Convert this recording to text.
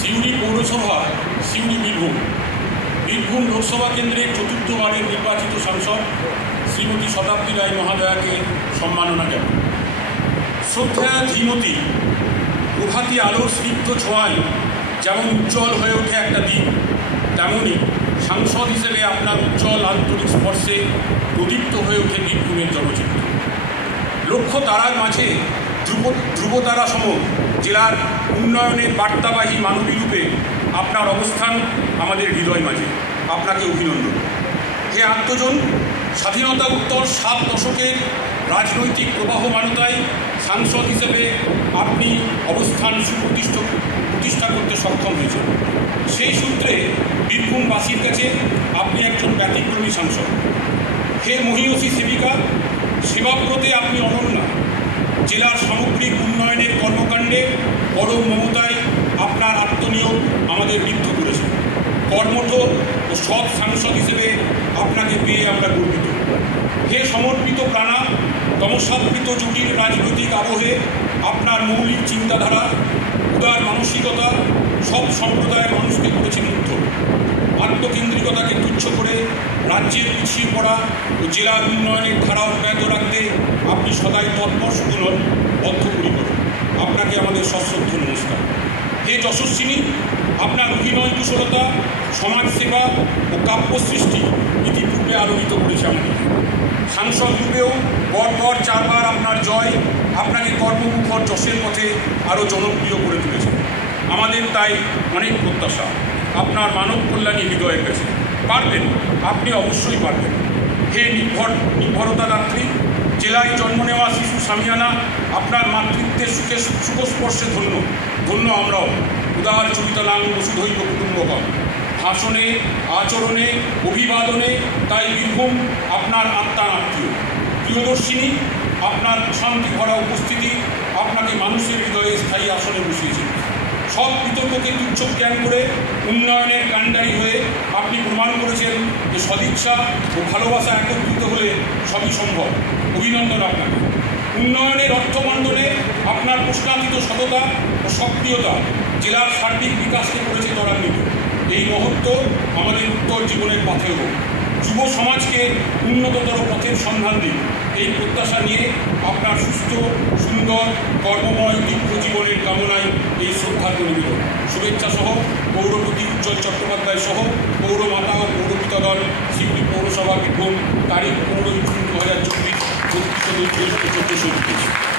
সিউড়ি পৌরসভা সিউড়ি বীরভূম লোকসভা কেন্দ্রের চতুর্থবারের নির্বাচিত সাংসদ শ্রীমতী শতাব্দী রায় মহাদয়াকে সম্মাননা জানাই। শ্রদ্ধা ধীমতী প্রভাতী আলোর স্নিগ্ধ ছোঁয়ায় যেমন উজ্জ্বল হয়ে ওঠে একটা দিন, তেমনই সাংসদ হিসেবে আপনার উজ্জ্বল আন্তরিক স্পর্শে প্রদীপ্ত হয়ে ওঠে বীরভূমের জনচিত্র। লক্ষ্য তারার মাঝে ধ্রুবতারা সম জেলার উন্নয়নের বার্তাবাহী মানবী রূপে আপনার অবস্থান আমাদের হৃদয় মাঝে। আপনাকে অভিনন্দন। হে আত্মজন, স্বাধীনতা উত্তর 7 দশকের রাজনৈতিক প্রবাহমানতায় সাংসদ হিসেবে আপনি অবস্থান প্রতিষ্ঠা করতে সক্ষম হয়েছেন। সেই সূত্রে বীরভূমবাসীর কাছে আপনি একজন ব্যতিক্রমী সাংসদ। হে মহীয়সী সেবিকা, সেবাব্রতে আপনি অনন্যা। জেলার সামগ্রিক উন্নয়নের কর্মকাণ্ডে পরম মমতায় আপনার আত্মনিয়োগ আমাদের বিদ্ধ করেছে। কর্মঠ ও সৎ সাংসদ হিসেবে আপনাকে পেয়ে আমরা গর্বিত। হে সমর্পিত প্রাণা, তমসাবৃত জটিল রাজনৈতিক আবহে আপনার মৌলিক চিন্তাধারা, উদার মানসিকতা সব সম্প্রদায়ের মানুষকে করেছে মুগ্ধ। আত্মকেন্দ্রিকতাকে তুচ্ছ করে রাজ্যের পিছিয়ে পড়া ও জেলার উন্নয়নের ধারা অব্যাহত রাখতে আপনি সদাই তৎপর সুগুণ বদ্ধপরিকর। আপনাকে আমাদের সশ্রদ্ধ নমস্কার। হে যশস্বিনী, আপনার অভিনয় কুশলতা, সমাজসেবা ও কাব্য সৃষ্টি ইতিপূর্বে আলোকিত করেছে আমাদের। সাংসদ রূপেও পরপর 4 বার আপনার জয় আপনাকে কর্মমুখর যশের পথে আরও জনপ্রিয় করে তুলেছে। আমাদের তাই অনেক প্রত্যাশা আপনার মানব কল্যাণী হৃদয়ের কাছে। পারবেন, আপনি অবশ্যই পারবেন। হে নির্ভরতাদাত্রী, জেলায় জন্ম নেওয়া শিশু সামিয়ানা আপনার মাতৃত্বের সুখস্পর্শে ধন্য আমরাও। উদার চরিতালাং বসুধৈব কুটুম্বকম। ভাষণে, আচরণে, অভিবাদনে তাই বীরভূম আপনার আত্মার আত্মীয়। প্রিয়দর্শিনী, আপনার শান্তি ভরা উপস্থিতি আপনাকে মানুষের হৃদয়ে স্থায়ী আসনে বসিয়েছে। সব বিতর্ককে তুচ্ছ জ্ঞান করে উন্নয়নের কাণ্ডারি হয়ে আপনি প্রমাণ করেছেন যে সদিচ্ছা ও ভালোবাসা একত্রিত হলে সবই সম্ভব। অভিনন্দন আপনাকে। উন্নয়নের অর্থমণ্ডলে আপনার প্রশ্নাতীত সততা ও সক্রিয়তা জেলার সার্বিক বিকাশকে করেছে ত্বরান্বিত। এই মুহূর্ত আমাদের উত্তর জীবনের পথে হোক। যুব সমাজকে উন্নততর পথের সন্ধান দিন। এই প্রত্যাশা নিয়ে আপনার সুস্থ, সুন্দর, কর্মময় দীর্ঘ জীবনের কামনায় এই শ্রদ্ধার নিবেদন। শুভেচ্ছা সহ পৌরপতি উজ্জ্বল চট্টোপাধ্যায় সহ পৌরমাতা ও পৌরপিতাগণ, সিউড়ি পৌরসভা বীরভূম, তারিখ 15 জুন 2024, 32 14।